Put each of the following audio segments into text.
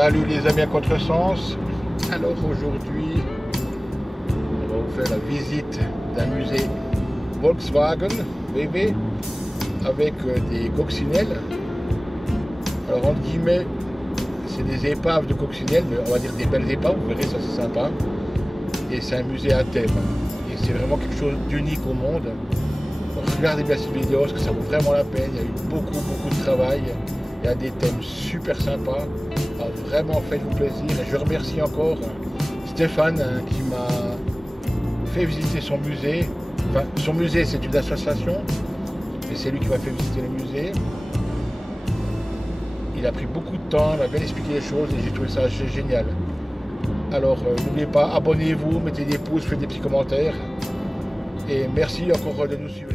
Salut les amis à contresens. Alors aujourd'hui, on va vous faire la visite d'un musée Volkswagen VW avec des coccinelles. Alors entre guillemets, c'est des épaves de coccinelles, mais on va dire des belles épaves, vous verrez, ça c'est sympa. Et c'est un musée à thème. Et c'est vraiment quelque chose d'unique au monde. Donc, regardez bien cette vidéo parce que ça vaut vraiment la peine. Il y a eu beaucoup de travail. Il y a des thèmes super sympas. Alors, vraiment faites-vous plaisir. Et je remercie encore Stéphane qui m'a fait visiter son musée. Enfin, son musée c'est une association. Et c'est lui qui m'a fait visiter le musée. Il a pris beaucoup de temps, il m'a bien expliqué les choses et j'ai trouvé ça génial. Alors n'oubliez pas, abonnez-vous, mettez des pouces, faites des petits commentaires. Et merci encore de nous suivre.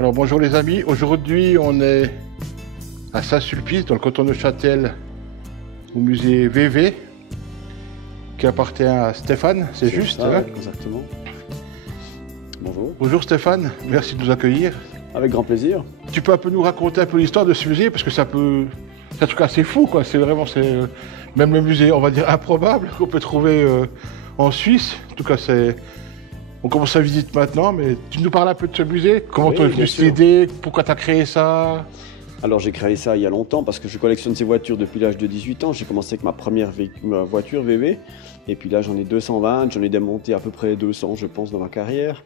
Alors bonjour les amis, aujourd'hui on est à Saint-Sulpice dans le canton de Châtel au musée VW qui appartient à Stéphane, c'est juste ça, hein? Exactement. Bonjour. Bonjour Stéphane, merci de nous accueillir. Avec grand plaisir. Tu peux un peu nous raconter un peu l'histoire de ce musée parce que c'est un truc assez fou quoi, c'est vraiment, même le musée on va dire improbable qu'on peut trouver en Suisse, en tout cas c'est... On commence la visite maintenant, mais tu nous parles un peu de ce musée? Comment tu as venu cette idée? Pourquoi tu as créé ça? Alors j'ai créé ça il y a longtemps parce que je collectionne ces voitures depuis l'âge de 18 ans. J'ai commencé avec ma première voiture VW et puis là j'en ai 220, j'en ai démonté à peu près 200 je pense dans ma carrière.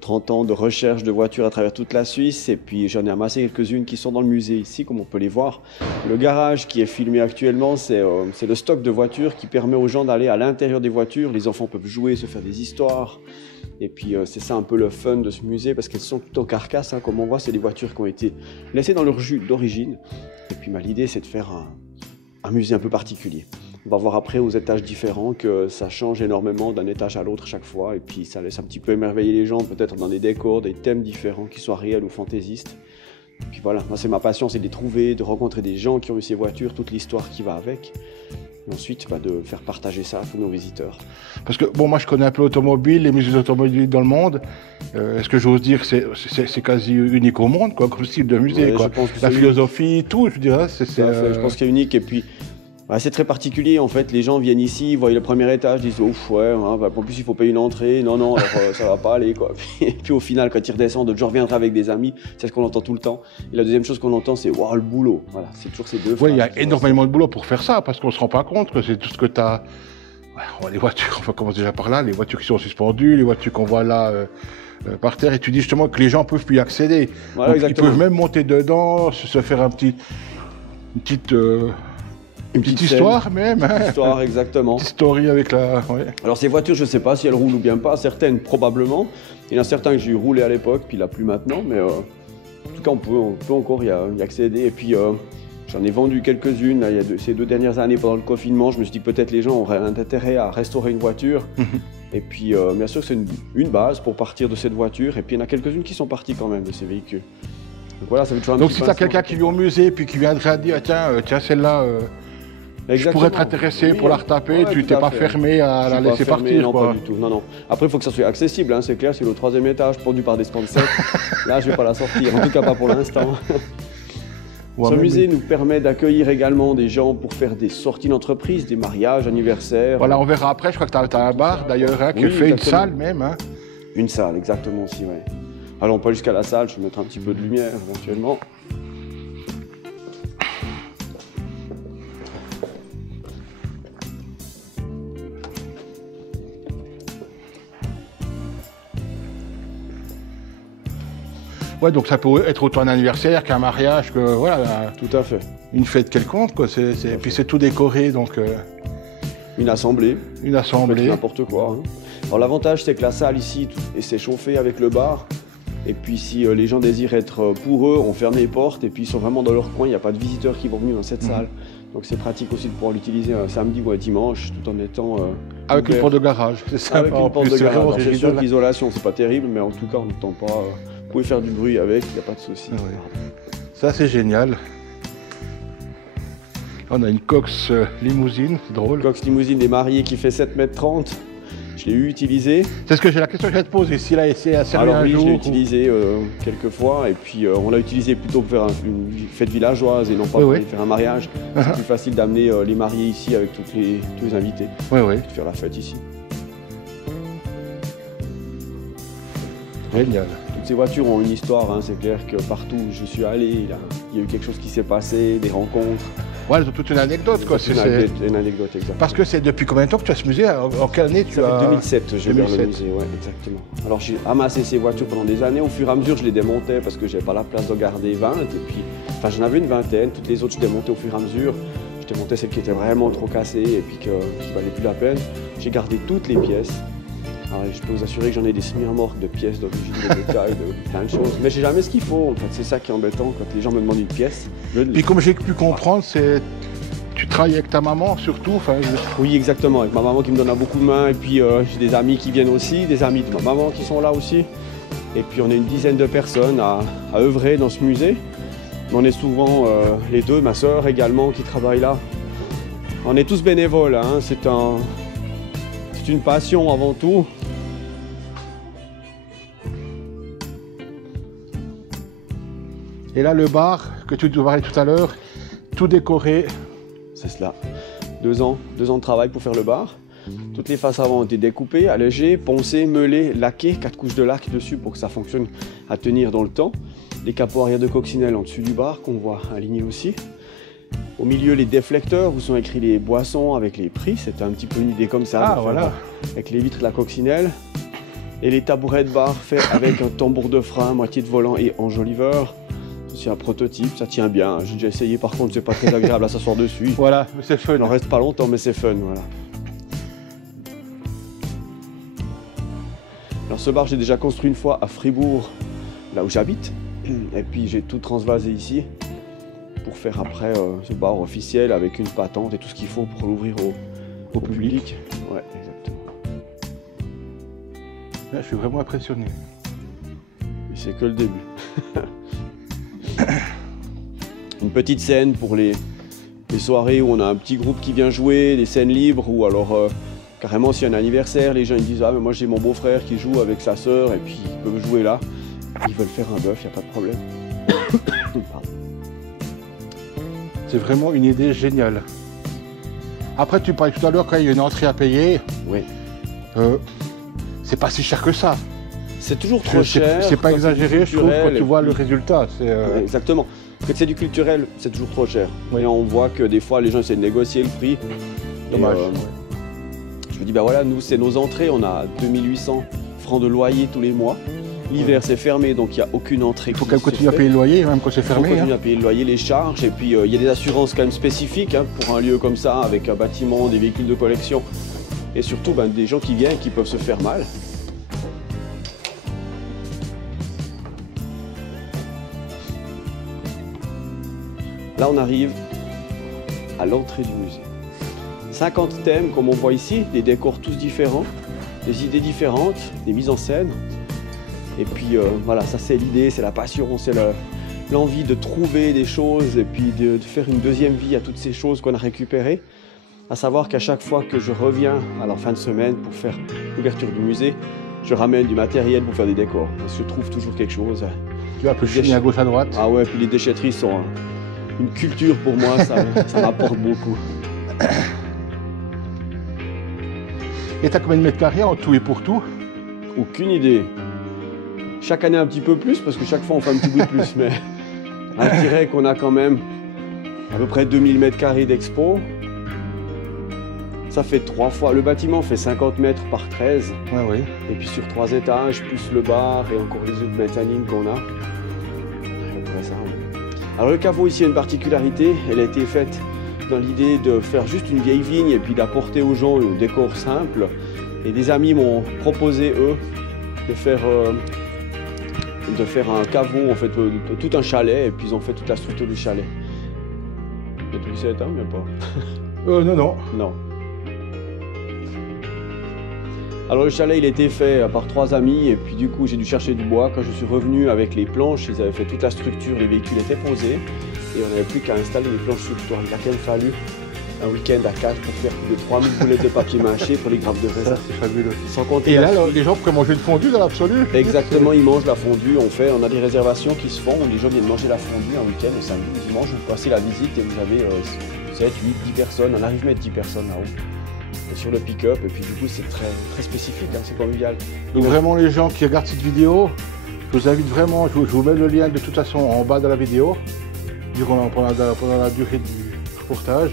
30 ans de recherche de voitures à travers toute la Suisse et puis j'en ai amassé quelques-unes qui sont dans le musée ici comme on peut les voir. Le garage qui est filmé actuellement c'est le stock de voitures qui permet aux gens d'aller à l'intérieur des voitures. Les enfants peuvent jouer, se faire des histoires. Et puis c'est ça un peu le fun de ce musée parce qu'elles sont toutes en carcasse, hein, comme on voit c'est des voitures qui ont été laissées dans leur jus d'origine. Et puis l'idée c'est de faire un musée un peu particulier. On va voir après aux étages différents que ça change énormément d'un étage à l'autre chaque fois. Et puis ça laisse un petit peu émerveiller les gens peut-être dans des décors, des thèmes différents qui soient réels ou fantaisistes. Et puis voilà, moi c'est ma passion, c'est de les trouver, de rencontrer des gens qui ont eu ces voitures, toute l'histoire qui va avec. Et ensuite, de faire partager ça à tous nos visiteurs. Parce que, bon, moi je connais un peu l'automobile, les musées automobiles dans le monde. Est-ce que j'ose dire que c'est quasi unique au monde, quoi, comme style de musée, ouais, quoi. La philosophie, tout, je dirais. Je pense qu'il est unique. Et puis, c'est très particulier, en fait. Les gens viennent ici, ils voient le premier étage, disent ouf, ouais, hein, en plus il faut payer une entrée. Non, alors ça va pas aller, quoi. Et puis au final, quand ils redescendent, je reviendrai avec des amis. C'est ce qu'on entend tout le temps. Et la deuxième chose qu'on entend, c'est waouh, le boulot. Voilà, c'est toujours ces deux. Oui, il y a énormément de boulot pour faire ça, parce qu'on se rend pas compte que c'est tout ce que tu as. Les voitures, on va commencer déjà par là, les voitures qui sont suspendues, les voitures qu'on voit là par terre. Et tu dis justement que les gens peuvent plus y accéder. Voilà, donc, ils peuvent même monter dedans, se faire une petite histoire même. Une histoire, exactement. Une story avec la... Ouais. Alors ces voitures, je ne sais pas si elles roulent ou bien pas. Certaines, probablement. Il y en a certains que j'ai roulé à l'époque, puis là plus maintenant. Mais en tout cas, on peut encore y accéder. Et puis, j'en ai vendu quelques-unes. Ces 2 dernières années, pendant le confinement, je me suis dit que peut-être les gens auraient un intérêt à restaurer une voiture. Et puis, bien sûr, c'est une base pour partir de cette voiture. Et puis, il y en a quelques-unes qui sont parties quand même de ces véhicules. Donc voilà, ça fait toujours un donc petit si tu as quelqu'un qui vient au musée, puis qui viendrait à dire, tiens, celle-là... je pourrais être intéressé pour la retaper, tu t'es pas fermé à la laisser partir. Non, quoi. pas du tout. Non. Après, il faut que ça soit accessible, hein, c'est clair, c'est le 3e étage, produit par des Spencer. Là, je vais pas la sortir, en tout cas pas pour l'instant. Ce musée nous permet d'accueillir également des gens pour faire des sorties d'entreprise, des mariages, anniversaires. Voilà, on verra après, je crois que tu as un bar d'ailleurs, hein, qui fait une salle même. Hein. Une salle, exactement aussi, ouais. Allons pas jusqu'à la salle, je vais mettre un petit peu de lumière éventuellement. Ouais, donc ça peut être autant un anniversaire qu'un mariage, que voilà. Tout à fait. Une fête quelconque, quoi. Puis c'est tout décoré, donc. Une assemblée. Une assemblée. N'importe quoi. Hein. Alors l'avantage, c'est que la salle ici, c'est chauffé avec le bar. Et puis si les gens désirent être pour eux, on ferme les portes et puis ils sont vraiment dans leur coin, il n'y a pas de visiteurs qui vont venir dans cette salle. Donc c'est pratique aussi de pouvoir l'utiliser un samedi ou un dimanche tout en étant avec ouvert. une porte de garage, c'est ça. Avec une porte de garage. C'est sûr que l'isolation c'est pas terrible, mais en tout cas on n'entend pas. Vous pouvez faire du bruit avec, il n'y a pas de souci. Ça c'est génial. On a une Cox limousine, c'est drôle. Cox limousine des mariés qui fait 7,30 m. Je l'ai utilisé. C'est ce que j'ai la question que je vais te poser. Si là, c'est à servir un jour. Je l'ai utilisé quelques fois et puis on l'a utilisé plutôt pour faire une fête villageoise et non pas pour faire un mariage. C'est plus facile d'amener les mariés ici avec tous les invités. De faire la fête ici. Génial. Toutes ces voitures ont une histoire, hein. C'est clair que partout où je suis allé, il y a eu quelque chose qui s'est passé, des rencontres. Ouais, elles ont toute une anecdote, quoi. Une anecdote, exactement. Parce que c'est depuis combien de temps que tu as ce musée? En quelle année tu as... 2007, j'ai ouvert le musée, ouais, exactement. Alors j'ai amassé ces voitures pendant des années. Au fur et à mesure, je les démontais parce que j'avais pas la place de garder 20. Et puis, enfin, j'en avais une vingtaine. Toutes les autres, je démontais au fur et à mesure. Je démontais celles qui étaient vraiment trop cassées et puis qui valaient plus la peine. J'ai gardé toutes les pièces. Alors, je peux vous assurer que j'en ai des semi-remorques de pièces d'origine, de détails, de plein de choses. Mais j'ai jamais ce qu'il faut. En fait, c'est ça qui est embêtant quand les gens me demandent une pièce. Puis comme j'ai pu comprendre, c'est tu travailles avec ta maman surtout. Oui, exactement. Avec ma maman qui me donne beaucoup de main. Et puis j'ai des amis qui viennent aussi, des amis de ma maman qui sont là aussi. Et puis on est une dizaine de personnes à œuvrer dans ce musée. On est souvent les deux, ma sœur également qui travaille là. On est tous bénévoles. Hein. C'est une passion avant tout. Et là, le bar que tu nous parlais tout à l'heure, tout décoré. C'est cela. 2 ans de travail pour faire le bar. Toutes les faces avant ont été découpées, allégées, poncées, meulées, laquées, 4 couches de laque dessus pour que ça fonctionne à tenir dans le temps. Les capots arrière de coccinelle en dessus du bar qu'on voit alignés aussi. Au milieu, les déflecteurs où sont écrits les boissons avec les prix. C'était un petit peu une idée comme ça. Voilà. Avec les vitres de la coccinelle. Et les tabourets de bar faits avec un tambour de frein, moitié de volant et enjoliveur. C'est un prototype, ça tient bien. J'ai déjà essayé, par contre, c'est pas très agréable à s'asseoir dessus. Voilà, mais c'est fun. Il n'en reste pas longtemps, mais c'est fun, voilà. Alors ce bar, j'ai déjà construit une fois à Fribourg, là où j'habite. Et puis j'ai tout transvasé ici pour faire après ce bar officiel avec une patente et tout ce qu'il faut pour l'ouvrir au public. Ouais, exactement. Là, je suis vraiment impressionné. Et c'est que le début. Une petite scène pour les soirées où on a un petit groupe qui vient jouer, des scènes libres, ou alors carrément s'il y a un anniversaire, les gens ils disent « Ah mais moi j'ai mon beau-frère qui joue avec sa sœur et puis ils peuvent jouer là. » Ils veulent faire un bœuf, il n'y a pas de problème. C'est vraiment une idée géniale. Après tu parlais tout à l'heure quand il y a une entrée à payer. Oui. C'est pas si cher que ça. C'est toujours trop cher. C'est pas exagéré, je trouve, quand tu vois le résultat. Exactement. Quand c'est du culturel, c'est toujours trop cher. Oui. Et on voit que des fois, les gens essaient de négocier le prix. Dommage. Je me dis, ben voilà, nous, c'est nos entrées. On a 2800 francs de loyer tous les mois. L'hiver, c'est fermé, donc il n'y a aucune entrée. Il faut qu'elle continue à payer le loyer, même quand c'est fermé. Il faut continuer à payer le loyer, les charges. Et puis, il y a des assurances quand même spécifiques pour un lieu comme ça, avec un bâtiment, des véhicules de collection. Et surtout, des gens qui viennent qui peuvent se faire mal. Là, on arrive à l'entrée du musée. 50 thèmes, comme on voit ici, des décors tous différents, des idées différentes, des mises en scène. Et puis, voilà, ça c'est l'idée, c'est la passion, c'est l'envie de trouver des choses et puis de faire une deuxième vie à toutes ces choses qu'on a récupérées. À savoir qu'à chaque fois que je reviens à la fin de semaine pour faire l'ouverture du musée, je ramène du matériel pour faire des décors. Parce que je trouve toujours quelque chose. Tu vas un peu chiner à gauche à droite. Ah ouais, puis les déchetteries sont une culture pour moi, ça m'apporte beaucoup. Et t'as combien de mètres carrés en tout et pour tout? Aucune idée. Chaque année un petit peu plus, parce que chaque fois on fait un petit bout de plus, mais je dirais qu'on a quand même à peu près 2000 mètres carrés d'expo. Ça fait 3 fois, le bâtiment fait 50 mètres par 13. Ouais, oui. Et puis sur 3 étages, plus le bar et encore les autres mezzanines qu'on a. Ça, ouais. Alors le caveau ici a une particularité, elle a été faite dans l'idée de faire juste une vieille vigne et puis d'apporter aux gens un décor simple. Et des amis m'ont proposé, eux, de faire de faire un caveau, en fait, tout un chalet, et puis ils ont fait toute la structure du chalet. Tu as vu ça, mais pas. Non, non. Non. Alors le chalet il a été fait par 3 amis et puis du coup j'ai dû chercher du bois. Quand je suis revenu avec les planches, ils avaient fait toute la structure, les véhicules étaient posés et on n'avait plus qu'à installer les planches sur le toit. Il a quand même fallu un week-end à 4 pour faire plus de 3000 boulettes de papier mâché pour les grappes de raisin. C'est fabuleux. Sans compter et là les gens pourraient manger de fondue dans l'absolu. Exactement, ils mangent la fondue. On a des réservations qui se font où les gens viennent manger la fondue un week-end, le samedi, le dimanche, vous passez la visite et vous avez 7, 8, 10 personnes. On arrive à mettre 10 personnes là-haut. Sur le pick-up et puis du coup c'est très, très spécifique, hein, c'est convivial. Donc vraiment les gens qui regardent cette vidéo, je vous invite vraiment, je vous mets le lien de toute façon en bas de la vidéo, pendant la durée du reportage.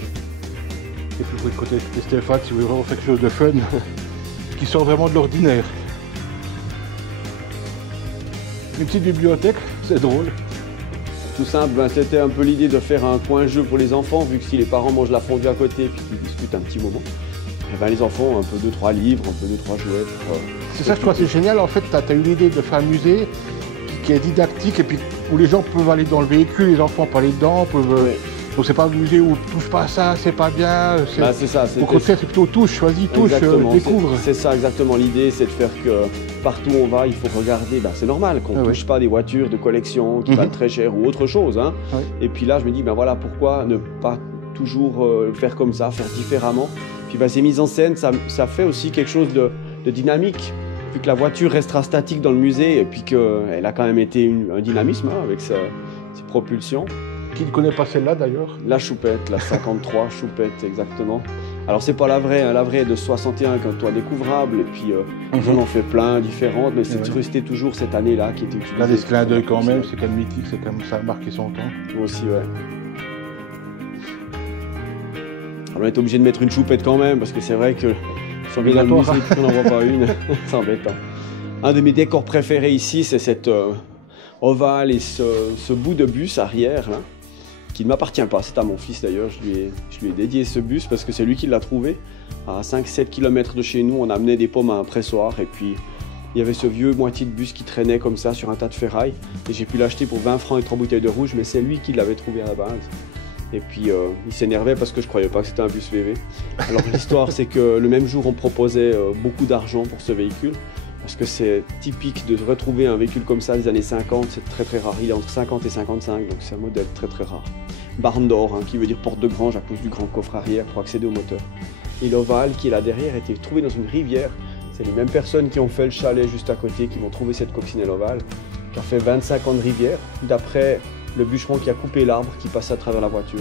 Et puis vous pouvez côté Stéphane si vous voulez vraiment faire quelque chose de fun, qui sort vraiment de l'ordinaire. Une petite bibliothèque, c'est drôle. Tout simple, ben, c'était un peu l'idée de faire un coin jeu pour les enfants, vu que si les parents mangent la fondue à côté et puis qu'ils discutent un petit moment. Et ben, les enfants ont un peu 2-3 livres, un peu 2-3 jouets. C'est ça que je trouve c'est génial, en fait, tu as eu l'idée de faire un musée qui est didactique et puis où les gens peuvent aller dans le véhicule, les enfants peuvent aller dedans, peuvent... Oui. Donc c'est pas un musée où touche pas à ça, c'est pas bien. Bah, c'est ça. Au contraire, c'est plutôt touche, choisis, touche, découvre. C'est ça exactement l'idée, c'est de faire que partout où on va, il faut regarder. Bah, c'est normal qu'on ne touche pas des voitures de collection qui valent très cher ou autre chose. Hein. Et puis là, je me dis, ben voilà, pourquoi ne pas toujours faire comme ça, faire différemment. Puis bah, ces mises en scène, ça fait aussi quelque chose de dynamique. Vu que la voiture restera statique dans le musée et puis qu'elle a quand même été un dynamisme hein, avec ses propulsions. Qui ne connaît pas celle-là d'ailleurs? La choupette, la 53 choupette exactement. Alors c'est pas la vraie, hein. La vraie est de 61 avec un toit découvrable et puis on en fait plein différentes, mais c'est resté toujours cette année-là qui était utilisée. Là des clins d'œil quand même, c'est quand même mythique, c'est comme ça a marqué son temps. Moi aussi ouais. Alors, on est obligé de mettre une choupette quand même parce que c'est vrai que si on vient dans le musée on n'en voit pas une, c'est embêtant. Un de mes décors préférés ici c'est cette ovale et ce bout de bus arrière là. Qui ne m'appartient pas, c'est à mon fils d'ailleurs, je lui ai dédié ce bus parce que c'est lui qui l'a trouvé. À 5-7 km de chez nous, on amenait des pommes à un pressoir et puis il y avait ce vieux moitié de bus qui traînait comme ça sur un tas de ferraille et j'ai pu l'acheter pour 20 francs et 3 bouteilles de rouge, mais c'est lui qui l'avait trouvé à la base. Et puis il s'énervait parce que je croyais pas que c'était un bus VV. Alors l'histoire c'est que le même jour on proposait beaucoup d'argent pour ce véhicule parce que c'est typique de retrouver un véhicule comme ça des années 50, c'est très très rare, il est entre 50 et 55 donc c'est un modèle très très rare. Barne d'or, hein, qui veut dire porte de grange à cause du grand coffre arrière pour accéder au moteur. Et l'ovale qui est là derrière était trouvé dans une rivière. C'est les mêmes personnes qui ont fait le chalet juste à côté qui vont trouver cette coccinelle ovale, qui a fait 25 ans de rivière, d'après le bûcheron qui a coupé l'arbre qui passe à travers la voiture.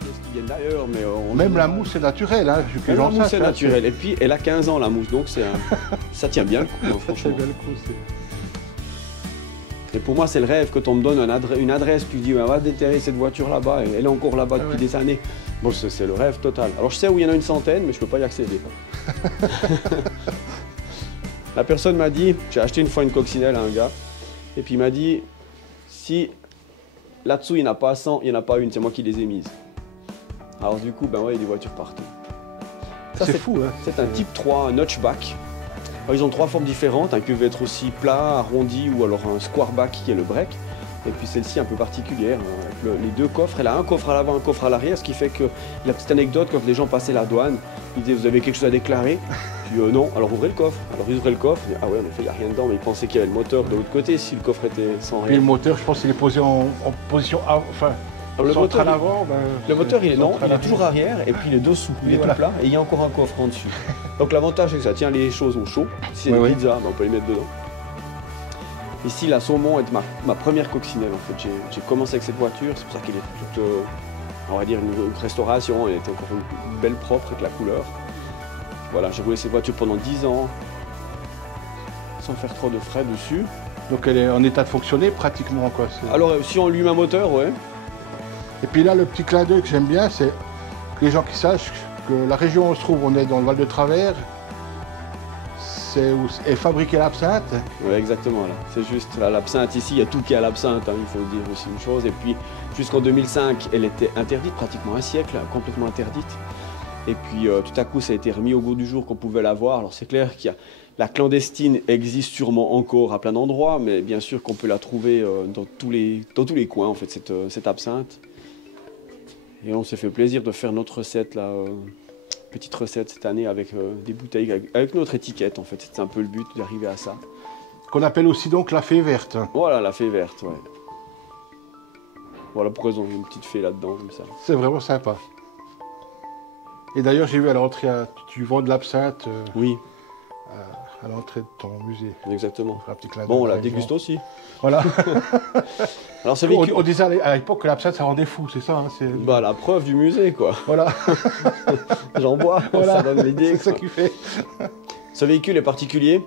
Qu'est-ce qui vient d'ailleurs, mais même la mousse est naturelle, hein, même la mousse est naturelle. Et puis elle a 15 ans la mousse, donc ça tient bien le coup, hein, franchement. bien le coup, Et pour moi, c'est le rêve quand on me donne une adresse, puis je dis, on va déterrer cette voiture là-bas, et elle est encore là-bas depuis des années. Bon, c'est le rêve total. Alors je sais où il y en a une centaine, mais je ne peux pas y accéder. La personne m'a dit, j'ai acheté une fois une coccinelle à un gars, et puis il m'a dit, si là-dessous il n'y en a pas 100, il n'y en a pas une, c'est moi qui les ai mises. Alors du coup, ben ouais, il y a des voitures partout. C'est fou, hein. C'est un type 3, un notchback. Alors, ils ont 3 formes différentes, un qui peut être aussi plat, arrondi ou alors un squareback qui est le break. Et puis celle-ci un peu particulière, avec les 2 coffres. Elle a un coffre à l'avant, un coffre à l'arrière, ce qui fait que la petite anecdote, quand les gens passaient la douane, ils disaient vous avez quelque chose à déclarer? Je dis non, alors ouvrez le coffre. Alors ils ouvraient le coffre, ils disaient, ah ouais en effet il n'y a rien dedans, mais ils pensaient qu'il y avait le moteur de l'autre côté si le coffre était sans rien. Et le moteur, je pense qu'il est posé en position enfin. Le moteur, à l'avant, le moteur il est toujours arrière et puis il est dessous, il est tout plat et il y a encore un coffre en dessus. Donc l'avantage c'est que ça tient les choses au chaud. Si c'est une pizza, ben, on peut les mettre dedans. Ici la Saumon est ma première coccinelle en fait. J'ai commencé avec cette voiture, c'est pour ça qu'elle est toute, on va dire une restauration, elle était encore une belle propre avec la couleur. Voilà, j'ai roulé cette voiture pendant 10 ans sans faire trop de frais dessus. Donc elle est en état de fonctionner pratiquement quoi. Alors si on allume un moteur, ouais. Et puis là, le petit clin d'œil que j'aime bien, c'est que les gens qui sachent que la région où on se trouve, on est dans le Val de Travers, c'est où est fabriquée l'absinthe. Oui, exactement. C'est juste l'absinthe ici, il y a tout qui est à l'absinthe, hein, il faut dire aussi une chose. Et puis jusqu'en 2005, elle était interdite, pratiquement un siècle, complètement interdite. Et puis tout à coup, ça a été remis au goût du jour qu'on pouvait l'avoir. Alors c'est clair qu'il y a la clandestine existe sûrement encore à plein d'endroits, mais bien sûr qu'on peut la trouver dans tous les coins, en fait, cette absinthe. Et on s'est fait plaisir de faire notre recette, là, petite recette cette année avec des bouteilles, avec notre étiquette, en fait. C'était un peu le but d'arriver à ça. Qu'on appelle aussi donc la fée verte. Voilà, la fée verte, ouais. Voilà pourquoi ils ont mis une petite fée là-dedans, comme ça. C'est vraiment sympa. Et d'ailleurs, j'ai vu à l'entrée, tu vends de l'absinthe. Oui. À l'entrée de ton musée. Exactement. Un bon, on la déguste aussi. Voilà. Alors, ça véhicule... On disait à l'époque que l'absinthe, ça rendait fou, c'est ça, hein, bah, la preuve du musée, quoi. Voilà. J'en bois, voilà. Ça donne l'idée. C'est ça qui fait. Ce véhicule est particulier.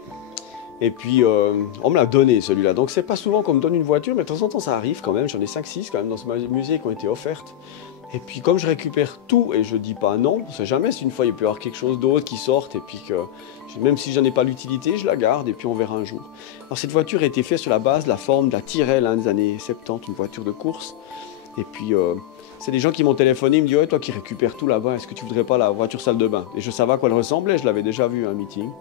Et puis, on me l'a donné, celui-là. Donc, c'est pas souvent qu'on me donne une voiture, mais de temps en temps, ça arrive quand même. J'en ai 5-6 quand même dans ce musée qui ont été offertes. Et puis, comme je récupère tout, et je dis pas non, on sait jamais si une fois il peut y avoir quelque chose d'autre qui sorte, et puis que, même si j'en ai pas l'utilité, je la garde, et puis on verra un jour. Alors, cette voiture a été faite sur la base de la forme de la Tyrrell des années 70, une voiture de course. Et puis, c'est des gens qui m'ont téléphoné, ils me disent « Ouais, toi qui récupères tout là-bas, est-ce que tu voudrais pas la voiture salle de bain ?» Et je savais à quoi elle ressemblait, je l'avais déjà vue à un meeting.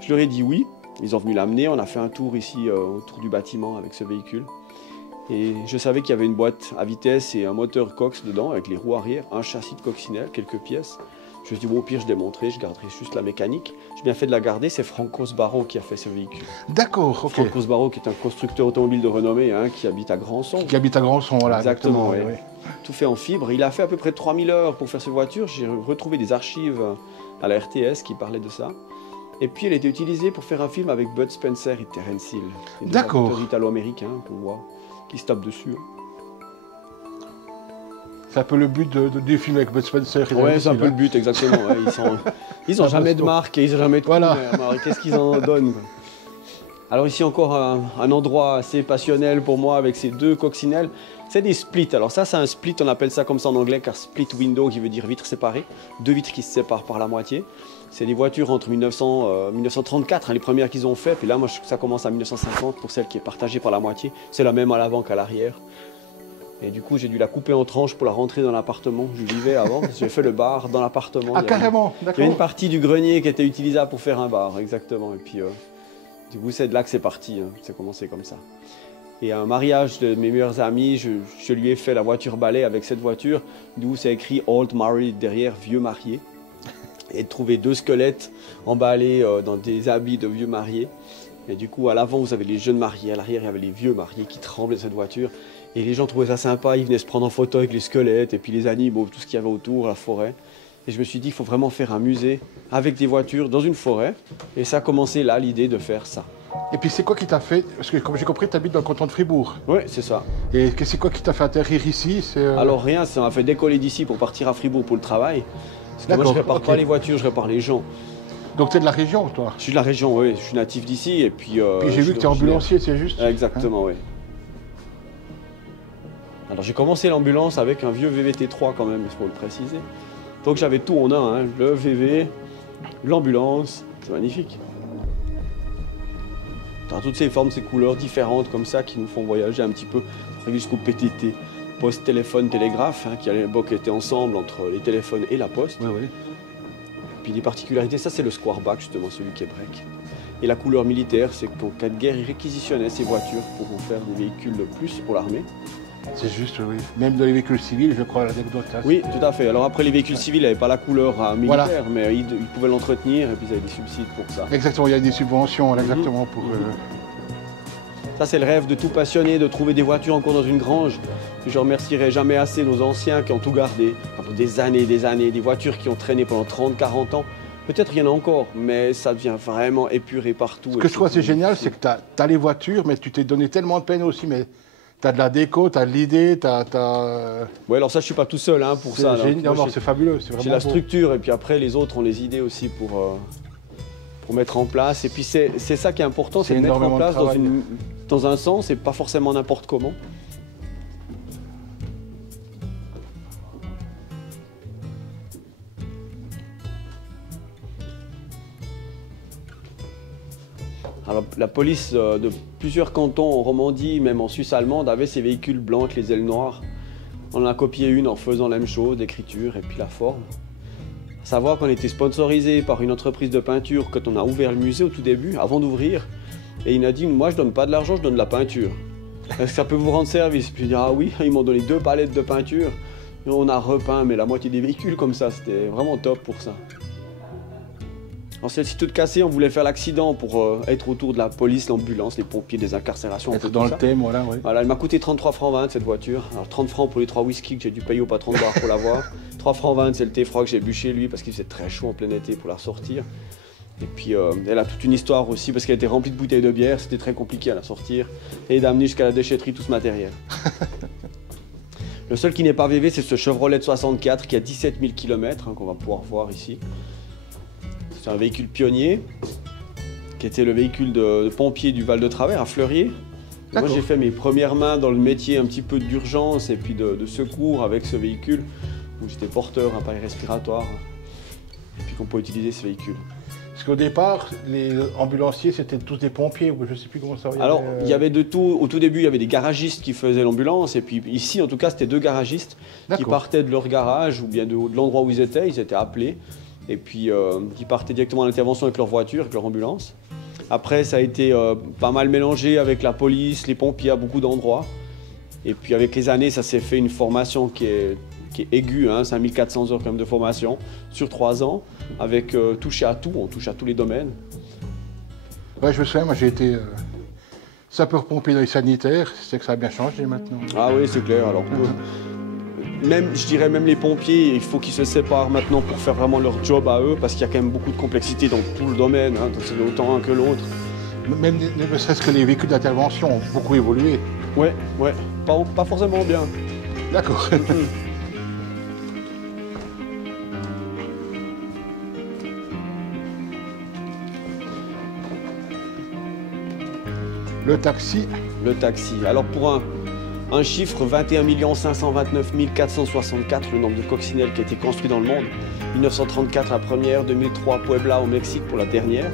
Je leur ai dit oui, ils ont venu l'amener, on a fait un tour ici autour du bâtiment avec ce véhicule. Et je savais qu'il y avait une boîte à vitesse et un moteur Cox dedans, avec les roues arrière, un châssis de coccinelle, quelques pièces. Je me suis dit, bon, au pire, je démonterai, je garderai juste la mécanique. J'ai bien fait de la garder, c'est Franco Sbarro qui a fait ce véhicule. D'accord, ok. Franco Sbarro, qui est un constructeur automobile de renommée, hein, qui habite à Grandson. Qui habite à Grandson, voilà. Exactement, oui. Oui. Tout fait en fibre. Il a fait à peu près 3000 heures pour faire cette voiture. J'ai retrouvé des archives à la RTS qui parlaient de ça. Et puis, elle a été utilisée pour faire un film avec Bud Spencer et Terence Hill. D'accord. Des italo-américains qu'on voit, qui se tapent dessus. C'est un peu le but du film avec Bud Spencer. Oui, c'est un peu le but, exactement. Ouais. Ils n'ont jamais de marque et ils n'ont jamais de voilà. Qu'est-ce qu'ils en donnent, quoi. Alors ici encore un endroit assez passionnel pour moi avec ces deux coccinelles. C'est des splits. Alors ça, c'est un split, on appelle ça comme ça en anglais, car split window qui veut dire vitres séparées. Deux vitres qui se séparent par la moitié. C'est des voitures entre 1934, hein, les premières qu'ils ont fait. Puis là, moi, ça commence à 1950 pour celle qui est partagée par la moitié. C'est la même à l'avant qu'à l'arrière. Et du coup, j'ai dû la couper en tranches pour la rentrer dans l'appartement où je vivais avant. J'ai fait le bar dans l'appartement. Ah, carrément, d'accord. Il y avait une partie du grenier qui était utilisable pour faire un bar, exactement. Et puis, du coup, c'est de là que c'est parti. Hein. C'est commencé comme ça. Et à un mariage de mes meilleurs amis, je lui ai fait la voiture balai avec cette voiture, d'où c'est écrit Old Married derrière, vieux marié. Et de trouver deux squelettes emballés dans des habits de vieux mariés. Et du coup, à l'avant, vous avez les jeunes mariés. À l'arrière, il y avait les vieux mariés qui tremblaient de cette voiture. Et les gens trouvaient ça sympa, ils venaient se prendre en photo avec les squelettes, et puis les animaux, tout ce qu'il y avait autour, la forêt. Et je me suis dit, il faut vraiment faire un musée avec des voitures dans une forêt. Et ça a commencé là, l'idée de faire ça. Et puis c'est quoi qui t'a fait, parce que comme j'ai compris, tu habites dans le canton de Fribourg. Oui, c'est ça. Et c'est quoi qui t'a fait atterrir ici? Alors rien, ça m'a fait décoller d'ici pour partir à Fribourg pour le travail. Parce que moi, je ne répare pas les voitures, je répare les gens. Donc tu es de la région, toi? Je suis de la région, oui. Je suis natif d'ici. Et puis j'ai vu que tu es ambulancier, c'est juste? Exactement, oui. Alors j'ai commencé l'ambulance avec un vieux VVT3 quand même, il faut le préciser. Donc j'avais tout en un, hein, le VV, l'ambulance, c'est magnifique. Dans toutes ces formes, ces couleurs différentes comme ça qui nous font voyager un petit peu, jusqu'au PTT, poste, téléphone, télégraphe, hein, qui à l'époque étaient ensemble entre les téléphones et la poste. Oui, oui. Puis des particularités, ça c'est le Squareback justement, celui qui est break. Et la couleur militaire, c'est qu'en cas de guerre, ils réquisitionnaient ces voitures pour en faire des véhicules de plus pour l'armée. C'est juste, oui. Même dans les véhicules civils, je crois, l'anecdote. Hein, oui, tout à fait. Alors après, les véhicules civils n'avaient pas la couleur militaire, voilà. Mais ils pouvaient l'entretenir et puis ils avaient des subsides pour ça. Exactement, il y a des subventions, exactement, pour... Ça, c'est le rêve de tout passionné, de trouver des voitures encore dans une grange. Je remercierai jamais assez nos anciens qui ont tout gardé, pendant des années, des voitures qui ont traîné pendant 30, 40 ans. Peut-être il y en a encore, mais ça devient vraiment épuré partout. Ce que je trouve assez génial, c'est que tu as les voitures, mais tu t'es donné tellement de peine aussi, mais... Tu as de la déco, tu as de l'idée, tu as... Oui, alors ça, je ne suis pas tout seul hein, pour ça. C'est fabuleux, c'est vraiment j'ai la structure, et puis après, les autres ont les idées aussi pour mettre en place. Et puis c'est ça qui est important, c'est de mettre en place dans un sens, et pas forcément n'importe comment. Alors, la police de plusieurs cantons en Romandie, même en Suisse allemande, avait ces véhicules blancs avec les ailes noires. On en a copié une en faisant la même chose, l'écriture et puis la forme. Savoir qu'on était sponsorisé par une entreprise de peinture quand on a ouvert le musée au tout début, avant d'ouvrir. Et il m'a dit, moi je donne pas de l'argent, je donne de la peinture. Est-ce que ça peut vous rendre service? Puis je dis, ah oui, ils m'ont donné 2 palettes de peinture. Et on a repeint mais la moitié des véhicules comme ça, c'était vraiment top pour ça. Alors celle-ci toute cassée, on voulait faire l'accident pour être autour de la police, l'ambulance, les pompiers, des incarcérations. Être dans le thème, voilà, oui. Voilà, elle m'a coûté 33 francs 20 cette voiture. Alors 30 francs pour les 3 whisky que j'ai dû payer au patron de bar pour l'avoir. 3 francs 20 c'est le thé froid que j'ai bu chez lui parce qu'il faisait très chaud en plein été pour la ressortir. Et puis elle a toute une histoire aussi parce qu'elle était remplie de bouteilles de bière, c'était très compliqué à la sortir. Et d'amener jusqu'à la déchetterie tout ce matériel. Le seul qui n'est pas VV, c'est ce Chevrolet 64 qui a 17 000 km qu'on va pouvoir voir ici. C'est un véhicule pionnier qui était le véhicule de pompier du Val de Travers à Fleurier. Moi j'ai fait mes premières mains dans le métier un petit peu d'urgence et puis de secours avec ce véhicule où j'étais porteur appareil respiratoire et puis qu'on peut utiliser ce véhicule. Parce qu'au départ, les ambulanciers c'était tous des pompiers ou je ne sais plus comment ça va. Alors il y avait de tout. Au tout début il y avait des garagistes qui faisaient l'ambulance et puis ici en tout cas c'était 2 garagistes qui partaient de leur garage ou bien de l'endroit où ils étaient appelés. Et puis qui partaient directement à l'intervention avec leur voiture, avec leur ambulance. Après, ça a été pas mal mélangé avec la police, les pompiers à beaucoup d'endroits. Et puis avec les années, ça s'est fait une formation qui est aiguë, hein, 5400 heures quand même de formation sur 3 ans, avec toucher à tout, on touche à tous les domaines. Ouais, je me souviens, moi j'ai été sapeur-pompier dans les sanitaires, c'est que ça a bien changé maintenant. Ah oui, c'est clair. Alors, même, je dirais même les pompiers, il faut qu'ils se séparent maintenant pour faire vraiment leur job à eux, parce qu'il y a quand même beaucoup de complexité dans tout le domaine, hein, c'est autant un que l'autre. Même ne serait-ce que les véhicules d'intervention ont beaucoup évolué. Ouais, pas forcément bien. D'accord. Le taxi. Le taxi. Alors pour un chiffre, 21 529 464, le nombre de coccinelles qui a été construit dans le monde. 1934 la première, 2003 Puebla au Mexique pour la dernière.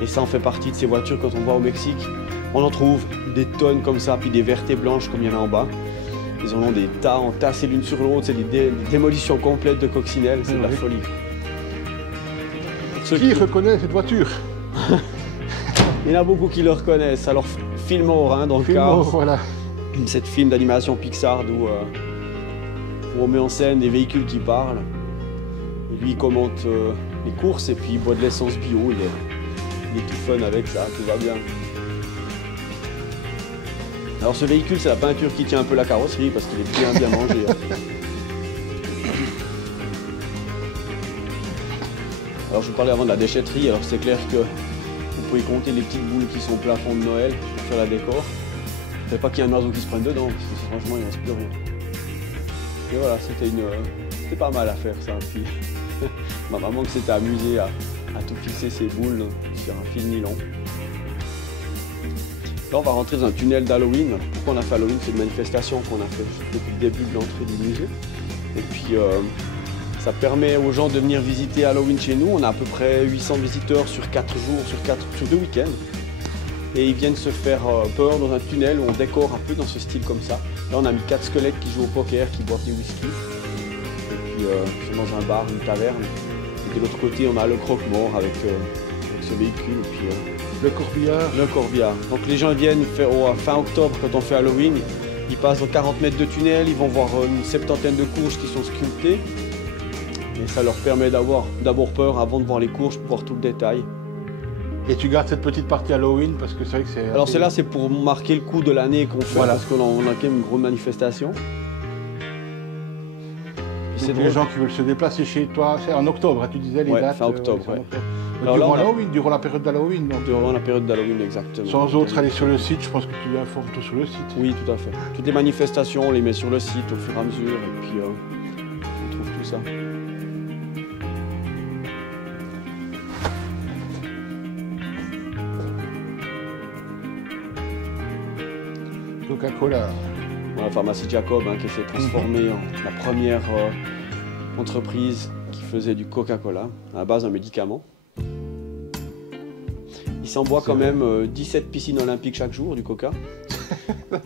Et ça en fait partie de ces voitures quand on va au Mexique. On en trouve des tonnes comme ça, puis des vertes et blanches comme il y en a en bas. Ils en ont des tas entassés l'une sur l'autre, c'est des démolitions complètes de coccinelles, c'est de la folie. Qui reconnaît cette voiture? Il y en a beaucoup qui le reconnaissent. Alors Fillmore, hein, dans le cas. Voilà. Cette film d'animation Pixar où on met en scène des véhicules qui parlent. Et lui il commente les courses et puis il boit de l'essence bio, il est tout fun avec ça, tout va bien. Alors ce véhicule c'est la peinture qui tient un peu la carrosserie parce qu'il est bien mangé. Hein. Alors je vous parlais avant de la déchetterie, alors c'est clair que vous pouvez compter les petites boules qui sont au plafond de Noël sur la décor. Il ne faut pas qu'il y ait un oiseau qui se prenne dedans, parce que franchement il ne reste plus rien. Et voilà, c'était pas mal à faire ça. Puis ma maman qui s'était amusée à tout fixer ses boules sur un fil nylon. Là on va rentrer dans un tunnel d'Halloween. Pourquoi on a fait Halloween? C'est une manifestation qu'on a fait depuis le début de l'entrée du musée. Et puis ça permet aux gens de venir visiter Halloween chez nous. On a à peu près 800 visiteurs sur 4 jours, sur 2 week-ends. Et ils viennent se faire peur dans un tunnel où on décore un peu dans ce style comme ça. Là on a mis 4 squelettes qui jouent au poker, qui boivent des whisky. Et puis c'est dans un bar, une taverne. Et de l'autre côté on a le croque-mort avec ce véhicule. Et puis, le corbillard. Le corbillard. Donc les gens viennent faire, fin octobre quand on fait Halloween. Ils passent dans 40 mètres de tunnel, ils vont voir une 70aine de courges qui sont sculptées. Et ça leur permet d'avoir d'abord peur avant de voir les courges pour voir tout le détail. Et tu gardes cette petite partie Halloween parce que c'est vrai que c'est... Alors celle-là c'est pour marquer le coup de l'année qu'on fait, voilà. Parce qu'on a quand même une grosse manifestation. C'est les gens qui veulent se déplacer chez toi, c'est en octobre, hein, tu disais les dates. Fin octobre, ouais. Alors durant Halloween, durant la période d'Halloween. Durant la période d'Halloween, exactement. Sans autre aller sur le site, je pense que tu informes tout sur le site. Oui, tout à fait. Toutes les manifestations, on les met sur le site au fur et à mesure et puis on trouve tout ça. Coca-Cola. La pharmacie Jacob hein, qui s'est transformée en la première entreprise qui faisait du Coca-Cola, à la base un médicament. Il s'en boit quand même 17 piscines olympiques chaque jour du Coca.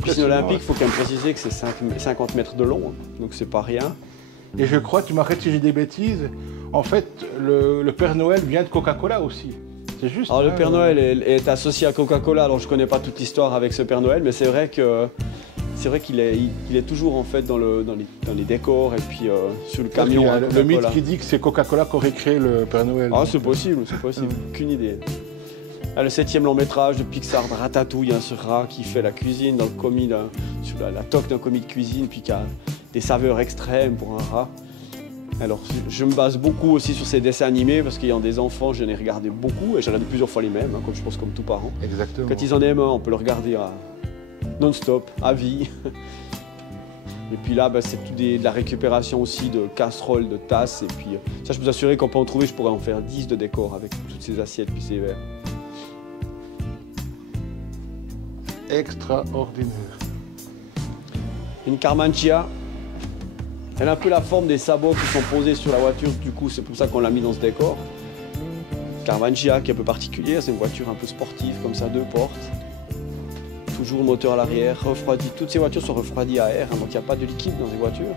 Piscine olympique, il faut quand même préciser que c'est 50 mètres de long, hein, donc c'est pas rien. Et je crois, tu m'arrêtes si j'ai des bêtises, en fait, le Père Noël vient de Coca-Cola aussi. C'est juste. Alors, le Père Noël est associé à Coca-Cola, alors je connais pas toute l'histoire avec ce Père Noël, mais c'est vrai qu'il est toujours en fait dans les décors et puis sur le camion. Le mythe qui dit que c'est Coca-Cola qui aurait créé le Père Noël. Ah, c'est possible, aucune idée. Ah, le 7e long métrage de Pixar, de Ratatouille, ce rat qui fait la cuisine dans le commis, sur la toque d'un commis de cuisine, puis qui a des saveurs extrêmes pour un rat. Alors, je me base beaucoup aussi sur ces dessins animés, parce qu'ayant des enfants, je les regardé beaucoup, et j'en ai plusieurs fois les mêmes, comme je pense comme tous parents. Exactement. Quand ils en aiment un, on peut le regarder non-stop, à vie. Et puis là, c'est tout de la récupération aussi de casseroles, de tasses, et puis ça, je peux vous assurer qu'on peut en trouver, je pourrais en faire 10 de décor avec toutes ces assiettes puis ces verres. Extraordinaire. Une Carmancia. Elle a un peu la forme des sabots qui sont posés sur la voiture, du coup c'est pour ça qu'on l'a mis dans ce décor. Carmancia qui est un peu particulière, c'est une voiture un peu sportive comme ça, 2 portes. Toujours le moteur à l'arrière, refroidi. Toutes ces voitures sont refroidies à air, donc il n'y a pas de liquide dans ces voitures.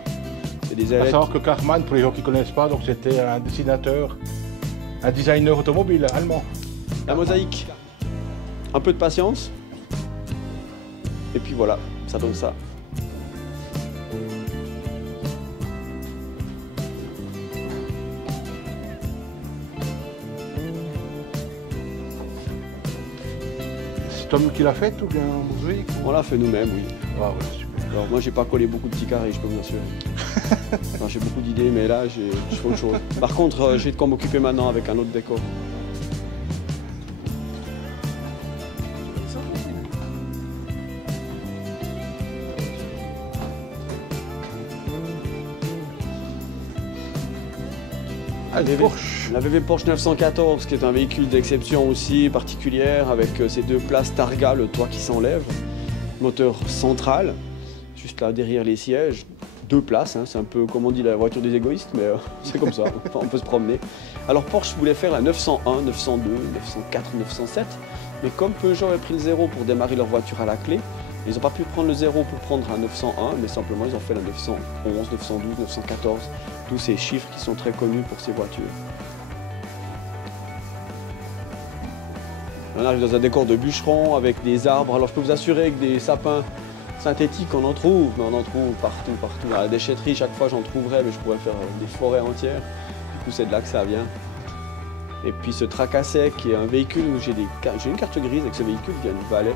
C'est des ailettes. À savoir que Karmann, pour les gens qui ne connaissent pas, c'était un dessinateur, un designer automobile allemand. La mosaïque, un peu de patience. Et puis voilà, ça donne ça. C'est toi qui l'a fait ou bien mosaïque? On l'a fait nous-mêmes, oui. Ah ouais, super. Alors moi j'ai pas collé beaucoup de petits carrés, je peux vous assurer. J'ai beaucoup d'idées, mais là je fais autre chose. Par contre, j'ai de quoi m'occuper maintenant avec un autre décor. La VW Porsche 914, qui est un véhicule d'exception aussi, particulière, avec ses 2 places Targa, le toit qui s'enlève, moteur central, juste là derrière les sièges, 2 places, c'est un peu comme on dit la voiture des égoïstes, mais c'est comme ça, on peut se promener. Alors Porsche voulait faire la 901, 902, 904, 907, mais comme Peugeot avait pris le 0 pour démarrer leur voiture à la clé, ils n'ont pas pu prendre le 0 pour prendre un 901, mais simplement ils ont fait la 911, 912, 914, tous ces chiffres qui sont très connus pour ces voitures. On arrive dans un décor de bûcheron avec des arbres. Alors je peux vous assurer que des sapins synthétiques on en trouve, mais on en trouve partout, partout. À la déchetterie, chaque fois j'en trouverais, mais je pourrais faire des forêts entières. Du coup c'est de là que ça vient. Et puis ce Tracassé qui est un véhicule où j'ai une carte grise avec ce véhicule qui vient du Valais.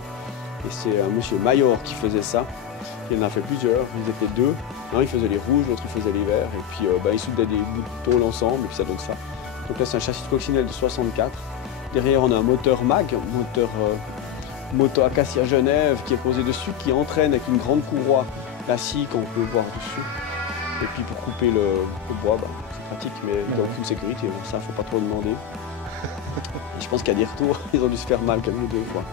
Et c'est un monsieur Mayor qui faisait ça. Il en a fait plusieurs, ils étaient 2. Un il faisait les rouges, l'autre il faisait les verts. Et puis il soudait des bouts de tôle ensemble et puis ça donne ça. Donc là c'est un châssis de coccinelle de 64. Derrière on a un moteur MAG, moto Acacia Genève qui est posé dessus, qui entraîne avec une grande courroie la scie qu'on peut voir dessus. Et puis pour couper le bois, c'est pratique, mais il n'y a aucune sécurité, donc ça faut pas trop demander. Et je pense qu'à des retours, ils ont dû se faire mal quand même 2 fois.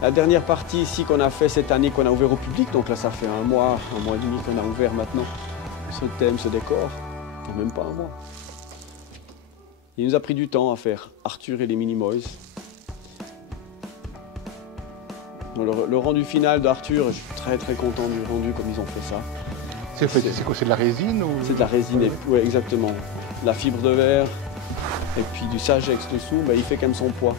La dernière partie ici qu'on a fait cette année, qu'on a ouvert au public, donc là ça fait un mois et demi qu'on a ouvert maintenant ce thème, ce décor, non, même pas un mois. Il nous a pris du temps à faire Arthur et les Minimoys. Le rendu final d'Arthur, je suis très très content du rendu comme ils ont fait ça. C'est quoi, c'est de la résine ou... C'est de la résine, oui exactement. La fibre de verre et puis du Sagex dessous, il fait quand même son poids.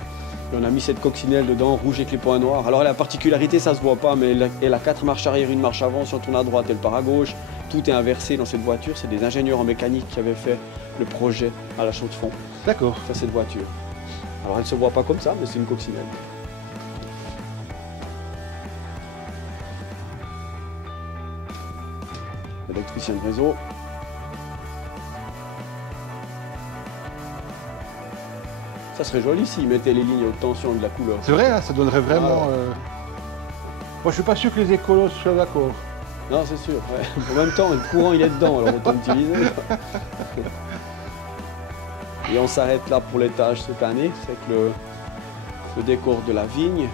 Et on a mis cette coccinelle dedans, rouge avec les points noirs. Alors la particularité, ça se voit pas, mais elle a 4 marches arrière, 1 marche avant. Si on tourne à droite, elle part à gauche. Tout est inversé dans cette voiture. C'est des ingénieurs en mécanique qui avaient fait le projet à la chaux de fond. D'accord. Faire cette voiture. Alors elle ne se voit pas comme ça, mais c'est une coccinelle. Électricien de réseau. Ça serait joli s'ils mettaient les lignes haute tension de la couleur. C'est vrai, hein, ça donnerait vraiment... Moi, je suis pas sûr que les écolos soient d'accord. Non, c'est sûr. Ouais. En même temps, le courant, il est dedans, alors autant l'utiliser. Et on s'arrête là pour l'étage cette année. C'est que le décor de la vigne,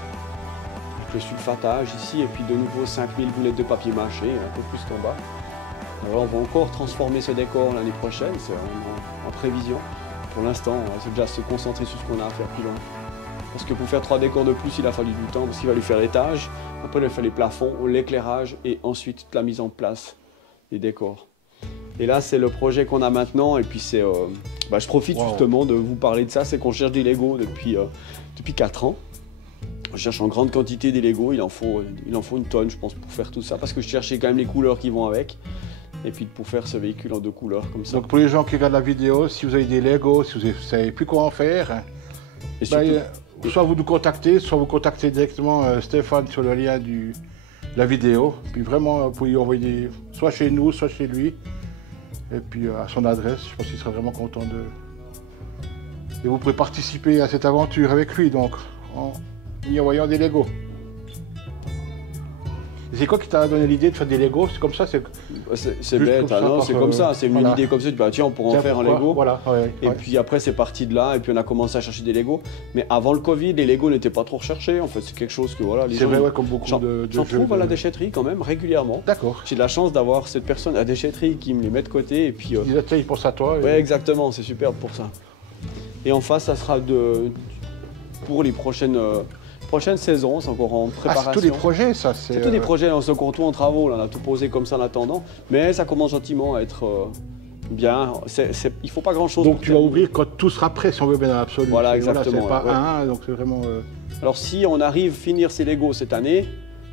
avec le sulfatage ici, et puis de nouveau 5000 boulettes de papier mâché, un peu plus qu'en bas. Alors on va encore transformer ce décor l'année prochaine, c'est en prévision. Pour l'instant, c'est déjà se concentrer sur ce qu'on a à faire plus loin. Parce que pour faire 3 décors de plus, il a fallu du temps, parce qu'il va lui faire l'étage, après il a fait les plafonds, l'éclairage et ensuite la mise en place les décors. Et là, c'est le projet qu'on a maintenant. Et puis, je profite justement de vous parler de ça. C'est qu'on cherche des Lego depuis 4 ans. On cherche en grande quantité des Lego. Il en faut une tonne, je pense, pour faire tout ça. Parce que je cherchais quand même les couleurs qui vont avec. Et puis, pour faire ce véhicule en 2 couleurs comme ça. Donc, pour les gens qui regardent la vidéo, si vous avez des Lego, si vous ne savez plus quoi en faire, et surtout, soit vous nous contactez, soit vous contactez directement Stéphane sur le lien de la vidéo. Puis vraiment, vous pouvez envoyer soit chez nous, soit chez lui. Et puis à son adresse, je pense qu'il serait vraiment content de... Et vous pouvez participer à cette aventure avec lui, donc, en y envoyant des Lego. C'est quoi qui t'a donné l'idée de faire des Lego? C'est comme ça, c'est bête, c'est comme ça, c'est une idée comme ça, tu dis, tiens, on pourrait en faire un Lego. Voilà, Puis après, c'est parti de là, et puis on a commencé à chercher des Lego. Mais avant le Covid, les Lego n'étaient pas trop recherchés, en fait, c'est quelque chose que voilà, les gens... C'est vrai, comme beaucoup de J'en trouve à la déchetterie quand même, régulièrement. D'accord. J'ai de la chance d'avoir cette personne à la déchetterie qui me les met de côté, et puis... il pense à toi. Ouais, exactement, c'est superbe pour ça. Et en face, ça sera pour les prochaines saisons, c'est encore en préparation. C'est tous les projets, ça. C'est tous des projets, on se encore tout en travaux, là, on a tout posé comme ça en attendant. Mais ça commence gentiment à être bien. Il ne faut pas grand-chose. Donc tu vas ouvrir quand tout sera prêt, si on veut bien dans l'absolu. Voilà, exactement. C'est pas un, donc c'est vraiment... Alors si on arrive à finir ces Legos cette année,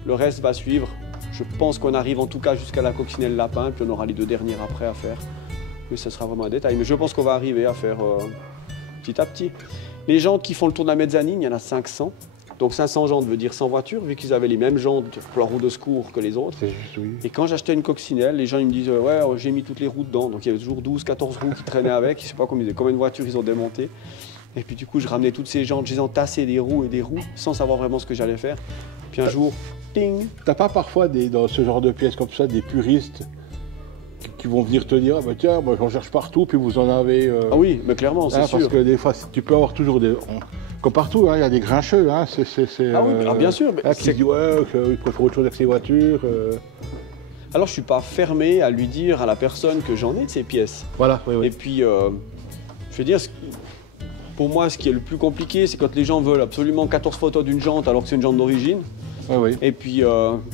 le reste va suivre. Je pense qu'on arrive en tout cas jusqu'à la coccinelle lapin, puis on aura les 2 dernières après à faire. Mais ça sera vraiment un détail. Mais je pense qu'on va arriver à faire petit à petit. Les jantes qui font le tour de la mezzanine, il y en a 500. Donc 500 jantes veut dire 100 voitures, vu qu'ils avaient les mêmes jantes pour la roue de secours que les autres. C'est juste, oui. Et quand j'achetais une coccinelle, les gens ils me disent ouais, j'ai mis toutes les roues dedans. Donc il y avait toujours 12, 14 roues qui traînaient avec. Je ne sais pas combien de voitures ils ont démonté. Et puis du coup, je ramenais toutes ces jantes, je les entassais des roues et des roues, sans savoir vraiment ce que j'allais faire. Puis un jour, ting. T'as pas parfois dans ce genre de pièces comme ça des puristes qui vont venir te dire ah bah tiens, moi j'en cherche partout, puis vous en avez. Ah oui, mais clairement, c'est sûr. Parce que des fois, tu peux avoir toujours des. Comme partout, il y a des grincheux. Ah oui, bien sûr. Mais qui disent ouais, il préfère autre chose avec ses voitures. Alors je suis pas fermé à lui dire à la personne que j'en ai de ces pièces. Voilà, oui. Et puis, je veux dire, pour moi, ce qui est le plus compliqué, c'est quand les gens veulent absolument 14 photos d'une jante alors que c'est une jante d'origine. Oui. Et puis,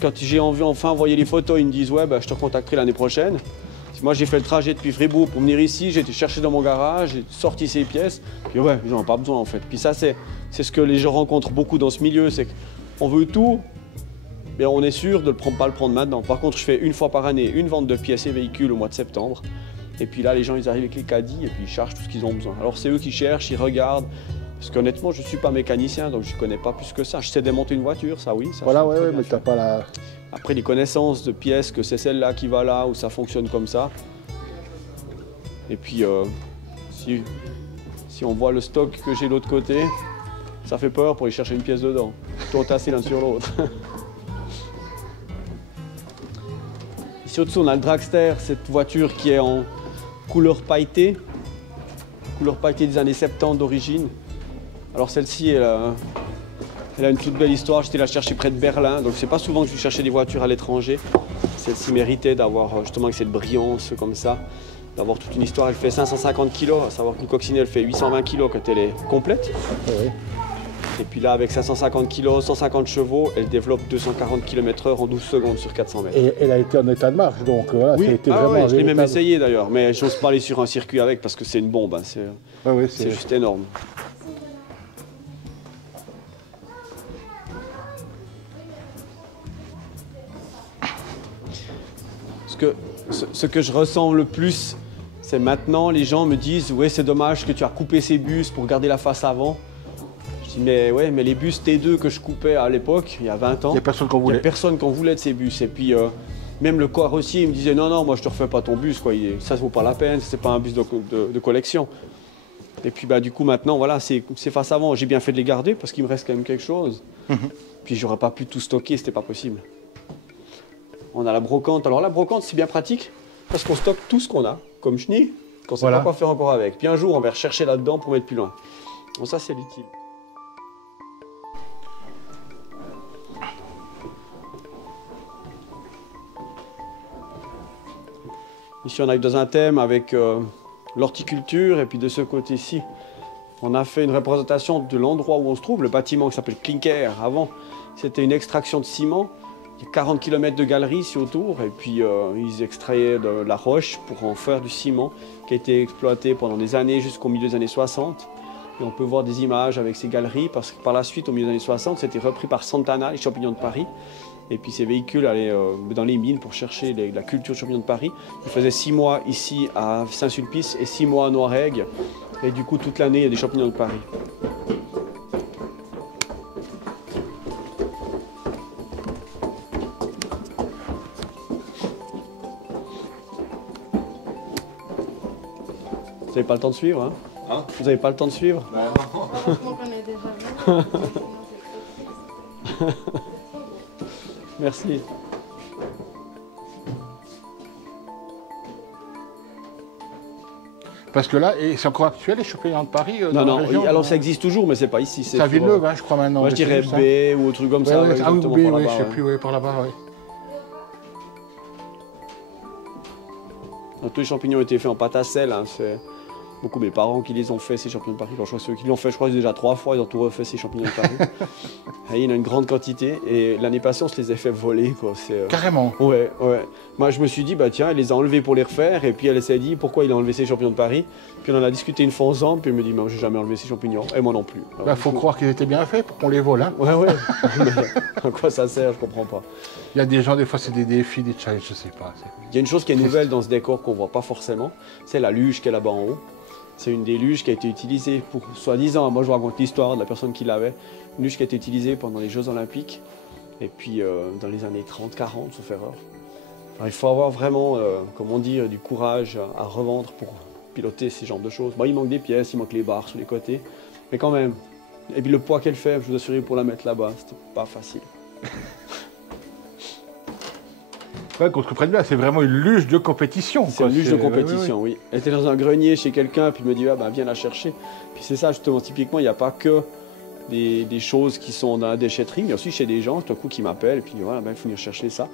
quand j'ai enfin envoyé les photos, ils me disent ouais, je te recontacterai l'année prochaine. Moi, j'ai fait le trajet depuis Fribourg pour venir ici, j'ai été chercher dans mon garage, j'ai sorti ces pièces, puis ouais, ils n'en ont pas besoin en fait. Puis ça, c'est ce que les gens rencontrent beaucoup dans ce milieu, c'est qu'on veut tout, mais on est sûr de ne pas le prendre maintenant. Par contre, je fais une fois par année une vente de pièces et véhicules au mois de septembre. Et puis là, les gens, ils arrivent avec les caddies et puis ils chargent tout ce qu'ils ont besoin. Alors c'est eux qui cherchent, ils regardent. Parce qu'honnêtement, je ne suis pas mécanicien, donc je ne connais pas plus que ça. Je sais démonter une voiture, ça oui. Ça, voilà, mais tu n'as pas la... Après, les connaissances de pièces, que c'est celle-là qui va là, ou ça fonctionne comme ça. Et puis, si on voit le stock que j'ai de l'autre côté, ça fait peur pour y chercher une pièce dedans. Tout entassé l'un sur l'autre. Ici au-dessous, on a le Dragster, cette voiture qui est en couleur pailletée des années 70 d'origine. Alors celle-ci, elle a une toute belle histoire. J'étais la chercher près de Berlin, donc c'est pas souvent que je vais chercher des voitures à l'étranger. Celle-ci méritait d'avoir justement avec cette brillance comme ça, d'avoir toute une histoire. Elle fait 550 kg, à savoir qu'une coccinelle fait 820 kg quand elle est complète. Oui. Et puis là, avec 550 kg, 150 chevaux, elle développe 240 km/h en 12 secondes sur 400 mètres. Et elle a été en état de marche, donc voilà, oui. ça a été vraiment... Ouais, je l'ai même essayé d'ailleurs, mais j'ose pas aller sur un circuit avec parce que c'est une bombe, hein. C'est juste énorme. Ce que je ressens le plus, c'est maintenant les gens me disent ouais, c'est dommage que tu as coupé ces bus pour garder la face avant. Je dis mais ouais, mais les bus T2 que je coupais à l'époque, il y a 20 ans, il n'y a personne qui en voulait de ces bus. Et puis même le carrossier il me disait non, moi je te refais pas ton bus, quoi. Ça ne vaut pas la peine, c'est pas un bus de collection. Et puis du coup maintenant voilà, c'est face avant. J'ai bien fait de les garder parce qu'il me reste quand même quelque chose. Puis j'aurais pas pu tout stocker, c'était pas possible. On a la brocante. Alors la brocante, c'est bien pratique parce qu'on stocke tout ce qu'on a, comme chenille, qu'on ne sait pas quoi faire encore avec. Puis un jour, on va rechercher là-dedans pour mettre plus loin. Bon, ça, c'est l'utile. Ici, on arrive dans un thème avec l'horticulture. Et puis de ce côté-ci, on a fait une représentation de l'endroit où on se trouve, le bâtiment qui s'appelle Klinker. Avant, c'était une extraction de ciment. Il y a 40 km de galeries ici autour, et puis ils extrayaient de la roche pour en faire du ciment qui a été exploité pendant des années jusqu'au milieu des années 60. Et on peut voir des images avec ces galeries parce que par la suite, au milieu des années 60, c'était repris par Santana, les champignons de Paris. Et puis ces véhicules allaient dans les mines pour chercher la culture de champignons de Paris. Ils faisaient 6 mois ici à Saint-Sulpice et 6 mois à Noirègue. Et du coup, toute l'année, il y a des champignons de Paris. Vous n'avez pas le temps de suivre, hein? Vous n'avez pas le temps de suivre? Heureusement qu'on est déjà venu. Merci. Parce que là, et c'est encore actuel, les champignons de Paris Non, dans non, la région, alors ça existe toujours, mais c'est pas ici. C'est à Villeneuve, je crois maintenant. Moi je dirais B ou un truc comme ça. Ouais, exactement, ou B, par oui, là-bas, je sais ouais. plus, ouais, par là-bas, oui. Donc, tous les champignons ont été faits en pâte à sel. Hein, c'est beaucoup mes parents qui les ont fait, ces champignons de Paris. Enfin, je crois que ceux qui l'ont fait, je crois déjà 3 fois, ils ont tout refait, ces champignons de Paris. Et il y en a une grande quantité. Et l'année passée, on se les a fait voler, quoi. Carrément. Ouais, ouais. Moi, je me suis dit, bah tiens, elle les a enlevés pour les refaire. Et puis elle s'est dit, pourquoi il a enlevé ces champignons de Paris? Puis on en a discuté une fois ensemble. Puis elle me dit, mais j'ai jamais enlevé ces champignons. Et moi non plus. Alors, Bah, faut croire qu'ils étaient bien faits pour qu'on les vole. Hein. Ouais, ouais. Mais à quoi ça sert? Je comprends pas. Il y a des gens, des fois, c'est des défis, des challenges, je sais pas. Il y a une chose qui est nouvelle dans ce décor qu'on voit pas forcément. C'est la luge qui est là-bas en haut. C'est une des luges qui a été utilisée pour, soi-disant, moi je vous raconte l'histoire de la personne qui l'avait, une luge qui a été utilisée pendant les Jeux Olympiques, et puis dans les années 30-40, sauf erreur. Alors, il faut avoir vraiment, comme on dit, du courage à revendre pour piloter ces genres de choses. Bon, il manque des pièces, il manque les barres sur les côtés, mais quand même. Et puis le poids qu'elle fait, je vous assure, pour la mettre là-bas, c'était pas facile. Ouais, qu'on se comprenne bien, c'est vraiment une luge de compétition. C'est une luge de compétition, oui. Elle était dans un grenier chez quelqu'un, puis il me dit, ah, bah, viens la chercher. Puis c'est ça, justement, typiquement, il n'y a pas que des choses qui sont dans la déchetterie, mais aussi chez des gens, tout à coup, qui m'appellent, et puis voilà, ben, il faut venir chercher ça.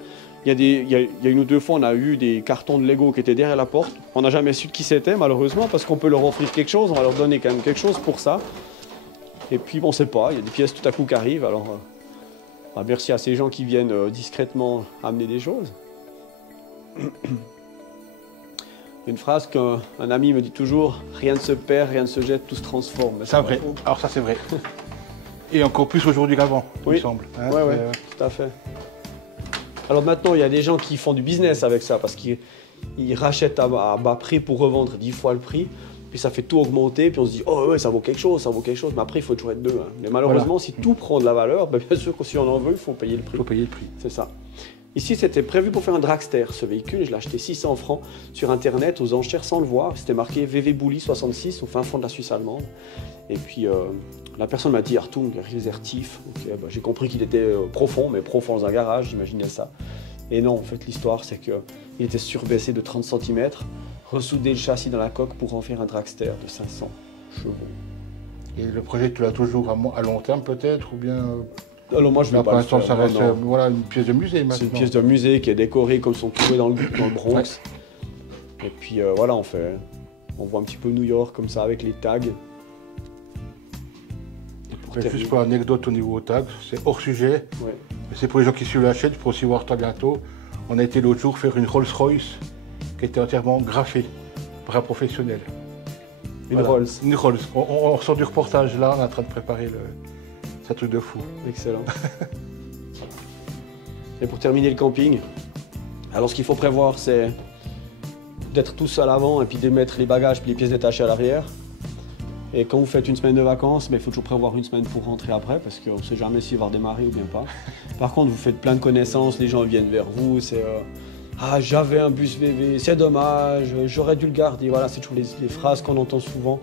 Il y a une ou deux fois, on a eu des cartons de Lego qui étaient derrière la porte. On n'a jamais su de qui c'était, malheureusement, parce qu'on peut leur offrir quelque chose, on va leur donner quand même quelque chose pour ça. Et puis, bon, on ne sait pas, il y a des pièces tout à coup qui arrivent, alors bah, merci à ces gens qui viennent discrètement amener des choses. Il y a une phrase qu'un ami me dit toujours, rien ne se perd, rien ne se jette, tout se transforme. C'est vrai. Alors ça c'est vrai. Et encore plus aujourd'hui qu'avant, oui. il me semble. Hein, ouais, tout à fait. Alors maintenant, il y a des gens qui font du business avec ça, parce qu'ils rachètent à bas prix pour revendre 10 fois le prix, puis ça fait tout augmenter, puis on se dit, oh ouais, ça vaut quelque chose, mais après il faut toujours être deux. Hein. Mais malheureusement, si tout prend de la valeur, ben, bien sûr que si on en veut, il faut payer le prix. Il faut payer le prix. C'est ça. Ici, c'était prévu pour faire un dragster, ce véhicule. Je l'ai acheté 600 francs sur Internet, aux enchères, sans le voir. C'était marqué VV Bouli 66, au fin fond de la Suisse allemande. Et puis, la personne m'a dit Hartung, résertif. Okay, bah, j'ai compris qu'il était profond, mais profond dans un garage, j'imaginais ça. Et non, en fait, l'histoire, c'est qu'il était surbaissé de 30 cm, ressoudé le châssis dans la coque pour en faire un dragster de 500 chevaux. Et le projet, tu l'as toujours à long terme, peut-être, ou bien alors moi, je ne vais pas le faire. Ça reste voilà, une pièce de musée maintenant. C'est une pièce de musée qui est décorée comme son touré dans le Bronx. Ouais. Et puis voilà, on voit un petit peu New York comme ça avec les tags. Juste pour l'anecdote au niveau tag, c'est hors sujet. Ouais. C'est pour les gens qui suivent la chaîne, pour aussi voir toi bientôt. On a été l'autre jour faire une Rolls-Royce qui était entièrement graffée par un professionnel. Une Rolls. Une Rolls. On ressort du reportage là, on est en train de préparer c'est un truc de fou. Excellent. Et pour terminer le camping, alors ce qu'il faut prévoir, c'est d'être tous à l'avant et puis de mettre les bagages et les pièces détachées à l'arrière. Et quand vous faites une semaine de vacances, il faut toujours prévoir une semaine pour rentrer après parce qu'on ne sait jamais s'il va redémarrer ou bien pas. Par contre, vous faites plein de connaissances, les gens viennent vers vous, c'est ah, j'avais un bus VV, c'est dommage, j'aurais dû le garder. Voilà, c'est toujours les phrases qu'on entend souvent.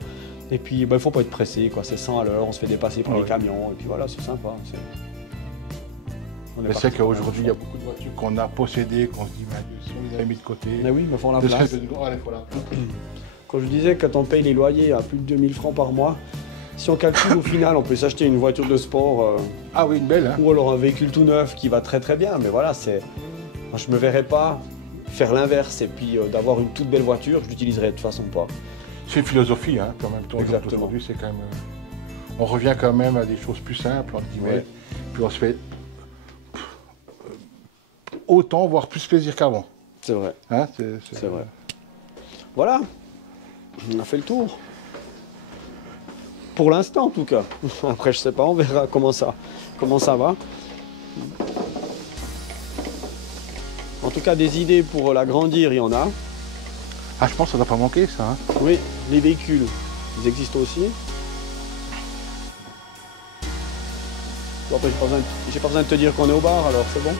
Et puis, il ne faut pas être pressé, quoi. C'est 100 à l'heure, on se fait dépasser par les camions, et puis voilà, c'est sympa. C'est qu'aujourd'hui, il y a beaucoup de voitures qu'on a possédées, qu'on se dit, mais si on les avait mis de côté. Mais oui, mais faut la place. Quand je disais que quand on paye les loyers à plus de 2000 francs par mois, si on calcule au final, on peut s'acheter une voiture de sport. Ah oui, une belle. Hein. Ou alors un véhicule tout neuf qui va très très bien. Mais voilà, moi, je ne me verrais pas faire l'inverse et puis d'avoir une toute belle voiture, je l'utiliserais de toute façon pas. C'est une philosophie, hein, quand même. Exactement. Aujourd'hui, c'est quand même. On revient quand même à des choses plus simples, entre guillemets. Ouais. Puis on se fait autant, voire plus plaisir qu'avant. C'est vrai. Hein, c'est vrai. Voilà, on a fait le tour. Pour l'instant en tout cas. Après je sais pas, on verra comment ça va. En tout cas des idées pour l'agrandir, il y en a. Ah, je pense que ça ne doit pas manquer ça. Hein. Oui, les véhicules, ils existent aussi. Bon, après, j'ai pas besoin de te dire qu'on est au bar, alors c'est bon.